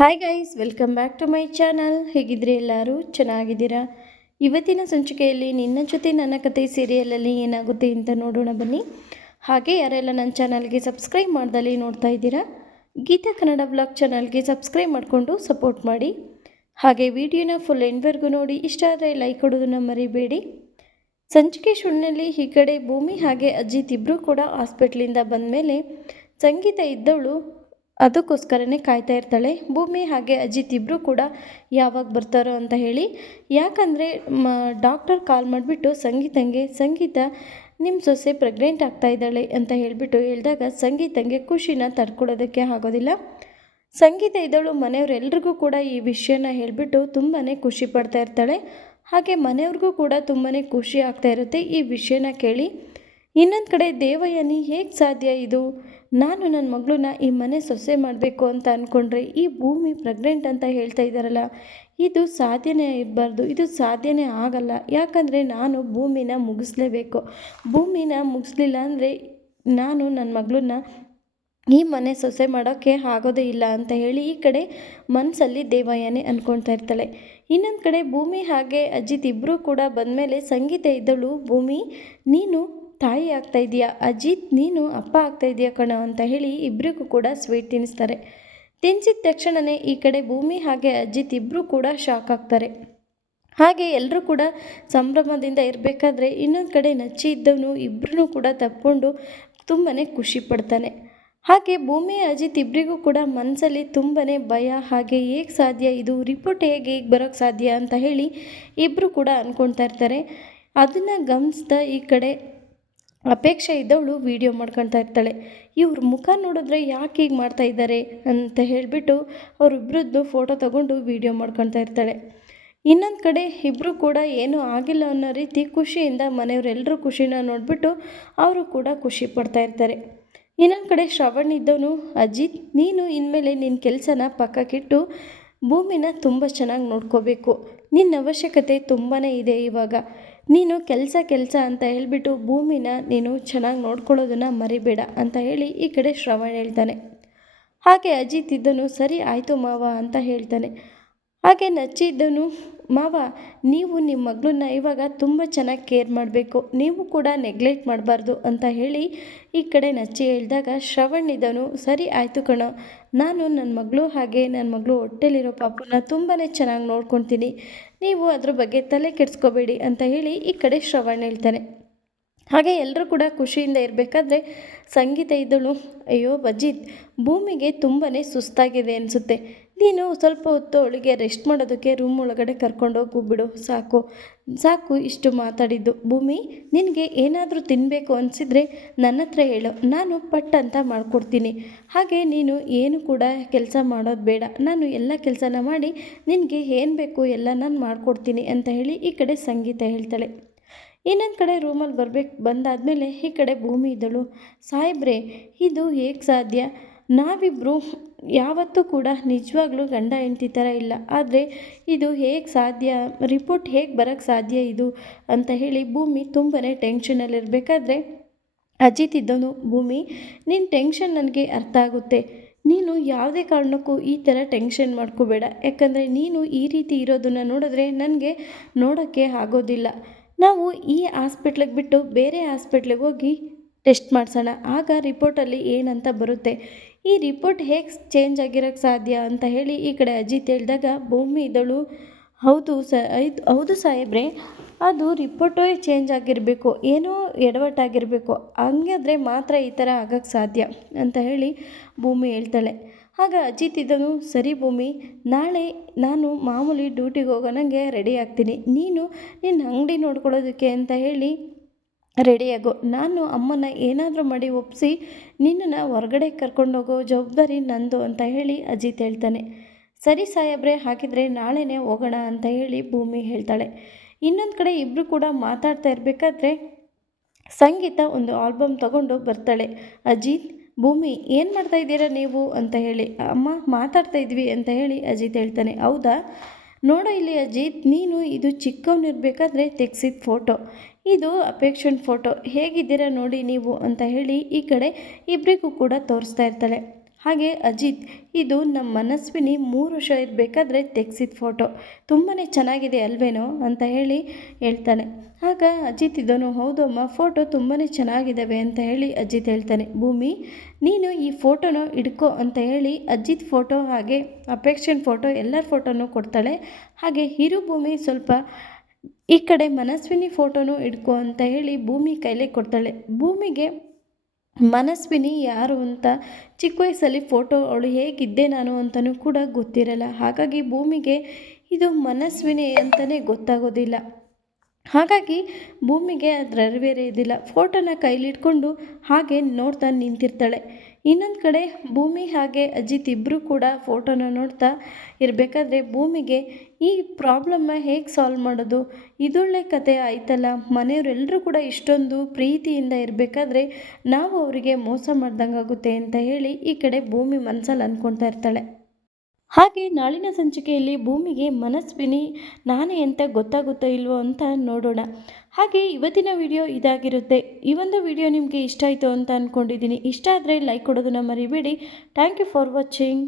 Hi guys, welcome back to my channel. ಹೇಗಿದ್ರೆ ಎಲ್ಲರೂ ಚೆನ್ನಾಗಿದ್ದೀರಾ? ಇವತ್ತಿನ ಸಂಚಿಕೆಯಲ್ಲಿ ನಿನ್ನ ಜೊತೆ ನನ್ನ ಕತೆ ಸೀರಿಯಲಲ್ಲಿ ಏನಾಗುತ್ತೆ ಅಂತ ನೋಡೋಣ ಬನ್ನಿ. ಹಾಗೆ ಯಾರೆಲ್ಲ ನನ್ನ ಚಾನಲ್ಗೆ ಸಬ್ಸ್ಕ್ರೈಬ್ ಮಾಡ್ದಲ್ಲಿ ನೋಡ್ತಾ ಇದ್ದೀರಾ, ಗೀತಾ ಕನ್ನಡ ಬ್ಲಾಗ್ ಚಾನಲ್ಗೆ ಸಬ್ಸ್ಕ್ರೈಬ್ ಮಾಡಿಕೊಂಡು ಸಪೋರ್ಟ್ ಮಾಡಿ. ಹಾಗೆ ವಿಡಿಯೋನ ಫುಲ್ ಎಂಡ್ವರೆಗೂ ನೋಡಿ, ಇಷ್ಟ ಆದರೆ ಲೈಕ್ ಕೊಡೋದನ್ನು ಮರಿಬೇಡಿ. ಸಂಚಿಕೆ ಶುರುವಿನಲ್ಲಿ ಈ ಕಡೆ ಭೂಮಿ ಹಾಗೆ ಅಜಿತ್ ಇಬ್ಬರು ಕೂಡ ಹಾಸ್ಪಿಟ್ಲಿಂದ ಬಂದ ಮೇಲೆ ಸಂಗೀತ ಇದ್ದವಳು ಅದಕ್ಕೋಸ್ಕರನೇ ಕಾಯ್ತಾ ಇರ್ತಾಳೆ. ಭೂಮಿ ಹಾಗೆ ಅಜಿತ್ ಇಬ್ಬರು ಕೂಡ ಯಾವಾಗ ಬರ್ತಾರೋ ಅಂತ ಹೇಳಿ. ಯಾಕಂದರೆ ಡಾಕ್ಟರ್ ಕಾಲ್ ಮಾಡಿಬಿಟ್ಟು ಸಂಗೀತ ನಿಮ್ಮ ಸೊಸೆ ಪ್ರೆಗ್ನೆಂಟ್ ಆಗ್ತಾ ಇದ್ದಾಳೆ ಅಂತ ಹೇಳಿದಾಗ ಸಂಗೀತಂಗೆ ಖುಷಿನ ತಡ್ಕೊಳ್ಳೋದಕ್ಕೆ ಆಗೋದಿಲ್ಲ. ಸಂಗೀತ ಇದ್ದವಳು ಮನೆಯವರೆಲ್ರಿಗೂ ಕೂಡ ಈ ವಿಷಯನ ಹೇಳಿಬಿಟ್ಟು ತುಂಬಾ ಖುಷಿ ಪಡ್ತಾ ಇರ್ತಾಳೆ. ಹಾಗೆ ಮನೆಯವ್ರಿಗೂ ಕೂಡ ತುಂಬಾ ಖುಷಿ ಆಗ್ತಾ ಇರುತ್ತೆ ಈ ವಿಷಯನ ಕೇಳಿ. ಇನ್ನೊಂದು ಕಡೆ ದೇವಯಾನಿ, ಹೇಗೆ ಸಾಧ್ಯ ಇದು? ನಾನು ನನ್ನ ಮಗಳನ್ನ ಈ ಮನೆ ಸೊಸೆ ಮಾಡಬೇಕು ಅಂತ ಅಂದ್ಕೊಂಡ್ರೆ ಈ ಭೂಮಿ ಪ್ರೆಗ್ನೆಂಟ್ ಅಂತ ಹೇಳ್ತಾ ಇದ್ದಾರಲ್ಲ, ಇದು ಸಾಧ್ಯನೇ ಇರಬಾರ್ದು, ಇದು ಸಾಧ್ಯನೇ ಆಗಲ್ಲ. ಯಾಕಂದರೆ ನಾನು ಭೂಮಿನ ಮುಗಿಸ್ಲೇಬೇಕು. ಭೂಮಿನ ಮುಗಿಸ್ಲಿಲ್ಲ ಅಂದರೆ ನಾನು ನನ್ನ ಮಗಳನ್ನ ಈ ಮನೆ ಸೊಸೆ ಮಾಡೋಕ್ಕೆ ಆಗೋದೇ ಇಲ್ಲ ಅಂತ ಹೇಳಿ ಈ ಕಡೆ ಮನಸ್ಸಲ್ಲಿ ದೇವಯಾನಿ ಅಂದ್ಕೊಳ್ತಾ ಇರ್ತಾಳೆ. ಇನ್ನೊಂದು ಕಡೆ ಭೂಮಿ ಹಾಗೆ ಅಜಿತ್ ಇಬ್ಬರೂ ಕೂಡ ಬಂದಮೇಲೆ ಸಂಗೀತ ಇದ್ದಳು, ಭೂಮಿ ನೀನು ತಾಯಿ ಆಗ್ತಾಯಿದೆಯಾ, ಅಜಿತ್ ನೀನು ಅಪ್ಪ ಆಗ್ತಾಯಿದೆಯಾ ಕಣ ಅಂತ ಹೇಳಿ ಇಬ್ಬರಿಗೂ ಕೂಡ ಸ್ವೀಟ್ ತಿನ್ನಿಸ್ತಾರೆ. ತಿನ್ನಿಸಿದ ತಕ್ಷಣವೇ ಈ ಕಡೆ ಭೂಮಿ ಹಾಗೆ ಅಜಿತ್ ಇಬ್ಬರೂ ಕೂಡ ಶಾಕ್ ಆಗ್ತಾರೆ. ಹಾಗೆ ಎಲ್ಲರೂ ಕೂಡ ಸಂಭ್ರಮದಿಂದ ಇರಬೇಕಾದ್ರೆ ಇನ್ನೊಂದು ಕಡೆ ನಚ್ಚಿ ಇದ್ದವನು ಇಬ್ಬರೂ ಕೂಡ ತಪ್ಪಿಕೊಂಡು ತುಂಬಾ ಖುಷಿ ಪಡ್ತಾನೆ. ಹಾಗೆ ಭೂಮಿ ಅಜಿತ್ ಇಬ್ಬರಿಗೂ ಕೂಡ ಮನಸ್ಸಲ್ಲಿ ತುಂಬಾ ಭಯ. ಹಾಗೆ ಹೇಗೆ ಸಾಧ್ಯ ಇದು, ರಿಪೋರ್ಟ್ ಹೇಗೆ ಬರೋಕ್ಕೆ ಸಾಧ್ಯ ಅಂತ ಹೇಳಿ ಇಬ್ಬರು ಕೂಡ ಅಂದ್ಕೊಳ್ತಾ ಇರ್ತಾರೆ. ಅದನ್ನು ಗಮನಿಸ್ತಾ ಈ ಕಡೆ ಅಪೇಕ್ಷೆ ಇದ್ದವಳು ವಿಡಿಯೋ ಮಾಡ್ಕೊಳ್ತಾ ಇರ್ತಾಳೆ. ಇವ್ರ ಮುಖ ನೋಡಿದ್ರೆ ಯಾಕೆ ಹೀಗೆ ಮಾಡ್ತಾ ಇದ್ದಾರೆ ಅಂತ ಹೇಳಿಬಿಟ್ಟು ಅವರಿಬ್ಬರದ್ದು ಫೋಟೋ ತಗೊಂಡು ವಿಡಿಯೋ ಮಾಡ್ಕೊಳ್ತಾ ಇರ್ತಾಳೆ. ಇನ್ನೊಂದು ಕಡೆ ಇಬ್ಬರು ಕೂಡ ಏನೂ ಆಗಿಲ್ಲ ಅನ್ನೋ ರೀತಿ ಖುಷಿಯಿಂದ ಮನೆಯವರೆಲ್ಲರೂ ಖುಷಿನ ನೋಡಿಬಿಟ್ಟು ಅವರು ಕೂಡ ಖುಷಿ ಪಡ್ತಾ ಇರ್ತಾರೆ. ಇನ್ನೊಂದು ಕಡೆ ಶ್ರವಣ್ ಇದ್ದವನು, ಅಜಿತ್ ನೀನು ಇನ್ಮೇಲೆ ನಿನ್ನ ಕೆಲಸನ ಪಕ್ಕಕ್ಕಿಟ್ಟು ಭೂಮಿನ ತುಂಬ ಚೆನ್ನಾಗಿ ನೋಡ್ಕೋಬೇಕು. ನಿನ್ನ ಅವಶ್ಯಕತೆ ತುಂಬಾ ಇದೆ. ಇವಾಗ ನೀನು ಕೆಲಸ ಅಂತ ಹೇಳಿಬಿಟ್ಟು ಭೂಮಿನ ನೀನು ಚೆನ್ನಾಗಿ ನೋಡ್ಕೊಳ್ಳೋದನ್ನು ಮರಿಬೇಡ ಅಂತ ಹೇಳಿ ಈ ಕಡೆ ಶ್ರವಣ್ ಹೇಳ್ತಾನೆ. ಹಾಗೆ ಅಜಿತ್ ಇದ್ದನು, ಸರಿ ಆಯಿತು ಮಾವ ಅಂತ ಹೇಳ್ತಾನೆ. ಹಾಗೆ ನಚ್ಚಿ ಇದ್ದನು, ಮಾವ ನೀವು ನಿಮ್ಮ ಮಗಳನ್ನ ಇವಾಗ ತುಂಬ ಚೆನ್ನಾಗಿ ಕೇರ್ ಮಾಡಬೇಕು, ನೀವು ಕೂಡ ನೆಗ್ಲೆಕ್ಟ್ ಮಾಡಬಾರ್ದು ಅಂತ ಹೇಳಿ ಈ ಕಡೆ ನಚ್ಚಿ ಹೇಳಿದಾಗ ಶ್ರವಣ್ ಇದ್ದನು, ಸರಿ ಆಯಿತು ಕಣೋ, ನಾನು ನನ್ನ ಮಗಳು ಹಾಗೆ ನನ್ನ ಮಗಳು ಹೊಟ್ಟೆಲಿರೋ ಪಾಪುನ ತುಂಬಾ ಚೆನ್ನಾಗಿ ನೋಡ್ಕೊತೀನಿ, ನೀವು ಅದ್ರ ಬಗ್ಗೆ ತಲೆ ಕೆಡಿಸ್ಕೋಬೇಡಿ ಅಂತ ಹೇಳಿ ಈ ಕಡೆ ಶ್ರವಣ್ ಹೇಳ್ತಾನೆ. ಹಾಗೆ ಎಲ್ಲರೂ ಕೂಡ ಖುಷಿಯಿಂದ ಇರಬೇಕಾದ್ರೆ ಸಂಗೀತ ಇದ್ದಳು, ಅಯ್ಯೋ ಅಜಿತ್, ಭೂಮಿಗೆ ತುಂಬಾ ಸುಸ್ತಾಗಿದೆ ಅನಿಸುತ್ತೆ, ನೀನು ಸ್ವಲ್ಪ ಹೊತ್ತು ಅವಳಿಗೆ ರೆಸ್ಟ್ ಮಾಡೋದಕ್ಕೆ ರೂಮ್ ಒಳಗಡೆ ಕರ್ಕೊಂಡೋಗಿ ಬಿಡು, ಸಾಕು ಇಷ್ಟು ಮಾತಾಡಿದ್ದು. ಭೂಮಿ, ನಿನಗೆ ಏನಾದರೂ ತಿನ್ನಬೇಕು ಅನಿಸಿದರೆ ನನ್ನ ಹತ್ರ ಹೇಳು, ನಾನು ಪಟ್ ಅಂತ ಮಾಡಿಕೊಡ್ತೀನಿ. ಹಾಗೆ ನೀನು ಏನು ಕೂಡ ಕೆಲಸ ಮಾಡೋದು ಬೇಡ, ನಾನು ಎಲ್ಲ ಕೆಲಸನ ಮಾಡಿ ನಿನಗೆ ಏನು ಬೇಕು ಎಲ್ಲ ನಾನು ಮಾಡಿಕೊಡ್ತೀನಿ ಅಂತ ಹೇಳಿ ಈ ಕಡೆ ಸಂಗೀತ ಹೇಳ್ತಾಳೆ. ಇನ್ನೊಂದು ಕಡೆ ರೂಮಲ್ಲಿ ಬಂದಾದಮೇಲೆ ಈ ಕಡೆ ಭೂಮಿ ಇದ್ದಳು, ಸಾಹೇಬ್ರೆ ಇದು ಹೇಗೆ ಸಾಧ್ಯ? ನಾವಿಬ್ಬರು ಯಾವತ್ತೂ ಕೂಡ ನಿಜವಾಗ್ಲೂ ಗಂಡ ಹೆಂಡತಿ ಥರ ಇಲ್ಲ, ಆದರೆ ಇದು ಹೇಗೆ ಸಾಧ್ಯ, ರಿಪೋರ್ಟ್ ಹೇಗೆ ಬರೋಕ್ಕೆ ಸಾಧ್ಯ ಇದು ಅಂತ ಹೇಳಿ ಭೂಮಿ ತುಂಬಾ ಟೆನ್ಷನಲ್ಲಿರಬೇಕಾದ್ರೆ ಅಜಿತ್ ಇದ್ದವನು, ಭೂಮಿ ನಿನ್ನ ಟೆನ್ಷನ್ ನನಗೆ ಅರ್ಥ ಆಗುತ್ತೆ, ನೀನು ಯಾವುದೇ ಕಾರಣಕ್ಕೂ ಈ ಥರ ಟೆನ್ಷನ್ ಮಾಡ್ಕೋಬೇಡ. ಯಾಕಂದರೆ ನೀನು ಈ ರೀತಿ ಇರೋದನ್ನು ನೋಡಿದ್ರೆ ನನಗೆ ನೋಡೋಕ್ಕೆ ಆಗೋದಿಲ್ಲ. ನಾವು ಈ ಹಾಸ್ಪಿಟ್ಲಿಗೆ ಬಿಟ್ಟು ಬೇರೆ ಹಾಸ್ಪಿಟ್ಲಿಗೆ ಹೋಗಿ ಟೆಸ್ಟ್ ಮಾಡಿಸೋಣ, ಆಗ ರಿಪೋರ್ಟಲ್ಲಿ ಏನಂತ ಬರುತ್ತೆ. ಈ ರಿಪೋರ್ಟ್ ಹೇಗೆ ಚೇಂಜ್ ಆಗಿರೋಕ್ಕೆ ಸಾಧ್ಯ ಅಂತ ಹೇಳಿ ಈ ಕಡೆ ಅಜಿತ್ ಹೇಳಿದಾಗ ಭೂಮಿ ಇದ್ದಳು, ಹೌದು ಸಾಹೇಬ್ರೆ, ಅದು ರಿಪೋರ್ಟೇ ಚೇಂಜ್ ಆಗಿರಬೇಕು, ಏನೋ ಎಡವಟ್ಟಾಗಿರಬೇಕು, ಹಂಗಾದ್ರೆ ಮಾತ್ರ ಈ ಥರ ಆಗೋಕ್ಕೆ ಸಾಧ್ಯ ಅಂತ ಹೇಳಿ ಭೂಮಿ ಹೇಳ್ತಾಳೆ. ಆಗ ಅಜಿತ್ ಇದ್ದನು, ಸರಿ ಭೂಮಿ, ನಾಳೆ ನಾನು ಮಾಮೂಲಿ ಡ್ಯೂಟಿಗೆ ಹೋಗೋಣಂಗೆ ರೆಡಿ ಆಗ್ತೀನಿ, ನೀನು ನಿನ್ನ ಅಂಗಡಿ ನೋಡ್ಕೊಳ್ಳೋದಕ್ಕೆ ಅಂತ ಹೇಳಿ ರೆಡಿಯಾಗೋ, ನಾನು ಅಮ್ಮನ ಏನಾದರೂ ಮಾಡಿ ಒಪ್ಪಿಸಿ ನಿನ್ನನ್ನು ಹೊರಗಡೆ ಕರ್ಕೊಂಡೋಗೋ ಜವಾಬ್ದಾರಿ ನಂದು ಅಂತ ಹೇಳಿ ಅಜಿತ್ ಹೇಳ್ತಾನೆ. ಸರಿ ಸಾಹೇಬ್ರೆ, ಹಾಗಿದ್ರೆ ನಾಳೆನೇ ಹೋಗೋಣ ಅಂತ ಹೇಳಿ ಭೂಮಿ ಹೇಳ್ತಾಳೆ. ಇನ್ನೊಂದು ಕಡೆ ಇಬ್ಬರು ಕೂಡ ಮಾತಾಡ್ತಾ ಇರಬೇಕಾದ್ರೆ ಸಂಗೀತ ಒಂದು ಆಲ್ಬಮ್ ತಗೊಂಡು ಬರ್ತಾಳೆ. ಅಜಿತ್, ಭೂಮಿ ಏನು ಮಾಡ್ತಾ ಇದ್ದೀರಾ ನೀವು ಅಂತ ಹೇಳಿ, ಅಮ್ಮ ಮಾತಾಡ್ತಾ ಇದ್ವಿ ಅಂತ ಹೇಳಿ ಅಜಿತ್ ಹೇಳ್ತಾನೆ. ಹೌದಾ, ನೋಡೋ ಇಲ್ಲಿ ಅಜಿತ್, ನೀನು ಇದು ಚಿಕ್ಕವನಿರ್ಬೇಕಾದ್ರೆ ತೆಗ್ಸಿದ ಫೋಟೋ, ಇದು ಅಪೇಕ್ಷನ್ ಫೋಟೋ, ಹೇಗಿದ್ದೀರಾ ನೋಡಿ ನೀವು ಅಂತ ಹೇಳಿ ಈ ಕಡೆ ಇಬ್ಬರಿಗೂ ಕೂಡ ತೋರಿಸ್ತಾ ಇರ್ತಾಳೆ. ಹಾಗೆ ಅಜಿತ್, ಇದು ನಮ್ಮ ಮನಸ್ವಿನಿ 3 ವರ್ಷ ಇರಬೇಕಾದ್ರೆ ತೆಗ್ಸಿದ ಫೋಟೋ, ತುಂಬಾ ಚೆನ್ನಾಗಿದೆ ಅಲ್ವೇನೋ ಅಂತ ಹೇಳಿ ಹೇಳ್ತಾನೆ. ಆಗ ಅಜಿತ್ ಇದನ್ನು, ಹೌದು ಅಮ್ಮ, ಫೋಟೋ ತುಂಬಾ ಚೆನ್ನಾಗಿದ್ದಾವೆ ಅಂತ ಹೇಳಿ ಅಜಿತ್ ಹೇಳ್ತಾನೆ. ಭೂಮಿ, ನೀನು ಈ ಫೋಟೋನ ಹಿಡ್ಕೊ ಅಂತ ಹೇಳಿ ಅಜಿತ್ ಫೋಟೋ ಹಾಗೆ ಅಪೇಕ್ಷನ್ ಫೋಟೋ ಎಲ್ಲರ ಫೋಟೋನೂ ಕೊಡ್ತಾಳೆ. ಹಾಗೆ ಭೂಮಿ ಸ್ವಲ್ಪ ಈ ಕಡೆ ಮನಸ್ವಿನಿ ಫೋಟೋನು ಹಿಡ್ಕೊ ಅಂತ ಹೇಳಿ ಭೂಮಿ ಕೈಲೇ ಕೊಡ್ತಾಳೆ. ಭೂಮಿಗೆ ಮನಸ್ವಿನಿ ಯಾರು ಅಂತ ಚಿಕ್ಕ ವಯಸ್ಸಲ್ಲಿ ಫೋಟೋ ಅವಳು ಹೇಗಿದ್ದೆ ನಾನು ಅಂತಲೂ ಕೂಡ ಗೊತ್ತಿರಲ್ಲ. ಹಾಗಾಗಿ ಭೂಮಿಗೆ ಇದು ಮನಸ್ವಿನಿ ಅಂತಲೇ ಗೊತ್ತಾಗೋದಿಲ್ಲ. ಹಾಗಾಗಿ ಭೂಮಿಗೆ ಅದರ ಅರಿವೇರೇ ಇದ್ದಿಲ್ಲ. ಫೋಟೋನ ಕೈಲಿಟ್ಕೊಂಡು ಹಾಗೆ ನೋಡ್ತಾ ನಿಂತಿರ್ತಾಳೆ. ಇನ್ನೊಂದು ಕಡೆ ಭೂಮಿ ಹಾಗೆ ಅಜಿತ್ ಇಬ್ಬರು ಕೂಡ ಫೋಟೋನ ನೋಡ್ತಾ ಇರಬೇಕಾದ್ರೆ ಭೂಮಿಗೆ ಈ ಪ್ರಾಬ್ಲಮ್ನ ಹೇಗೆ ಸಾಲ್ವ್ ಮಾಡೋದು, ಇದೊಳ್ಳೆ ಕತೆ ಆಯ್ತಲ್ಲ, ಮನೆಯವರೆಲ್ಲರೂ ಕೂಡ ಇಷ್ಟೊಂದು ಪ್ರೀತಿಯಿಂದ ಇರಬೇಕಾದ್ರೆ ನಾವು ಅವರಿಗೆ ಮೋಸ ಮಾಡ್ದಂಗಾಗುತ್ತೆ ಅಂತ ಹೇಳಿ ಈ ಕಡೆ ಭೂಮಿ ಮನಸ್ಸಲ್ಲಿ ಅಂದ್ಕೊಳ್ತಾ ಇರ್ತಾಳೆ. ಹಾಗೆ ನಾಳಿನ ಸಂಚಿಕೆಯಲ್ಲಿ ಭೂಮಿಗೆ ಮನಸ್ವಿನಿ ನಾನೇ ಅಂತ ಗೊತ್ತಾಗುತ್ತೋ ಇಲ್ವೋ ಅಂತ ನೋಡೋಣ. ಹಾಗೆ ಇವತ್ತಿನ ವಿಡಿಯೋ ಇದಾಗಿರುತ್ತೆ. ಈ ಒಂದು ವಿಡಿಯೋ ನಿಮಗೆ ಇಷ್ಟ ಆಯಿತು ಅಂತ ಅಂದ್ಕೊಂಡಿದ್ದೀನಿ. ಇಷ್ಟ ಆದರೆ ಲೈಕ್ ಕೊಡೋದನ್ನು ಮರಿಬೇಡಿ. Thank you for watching.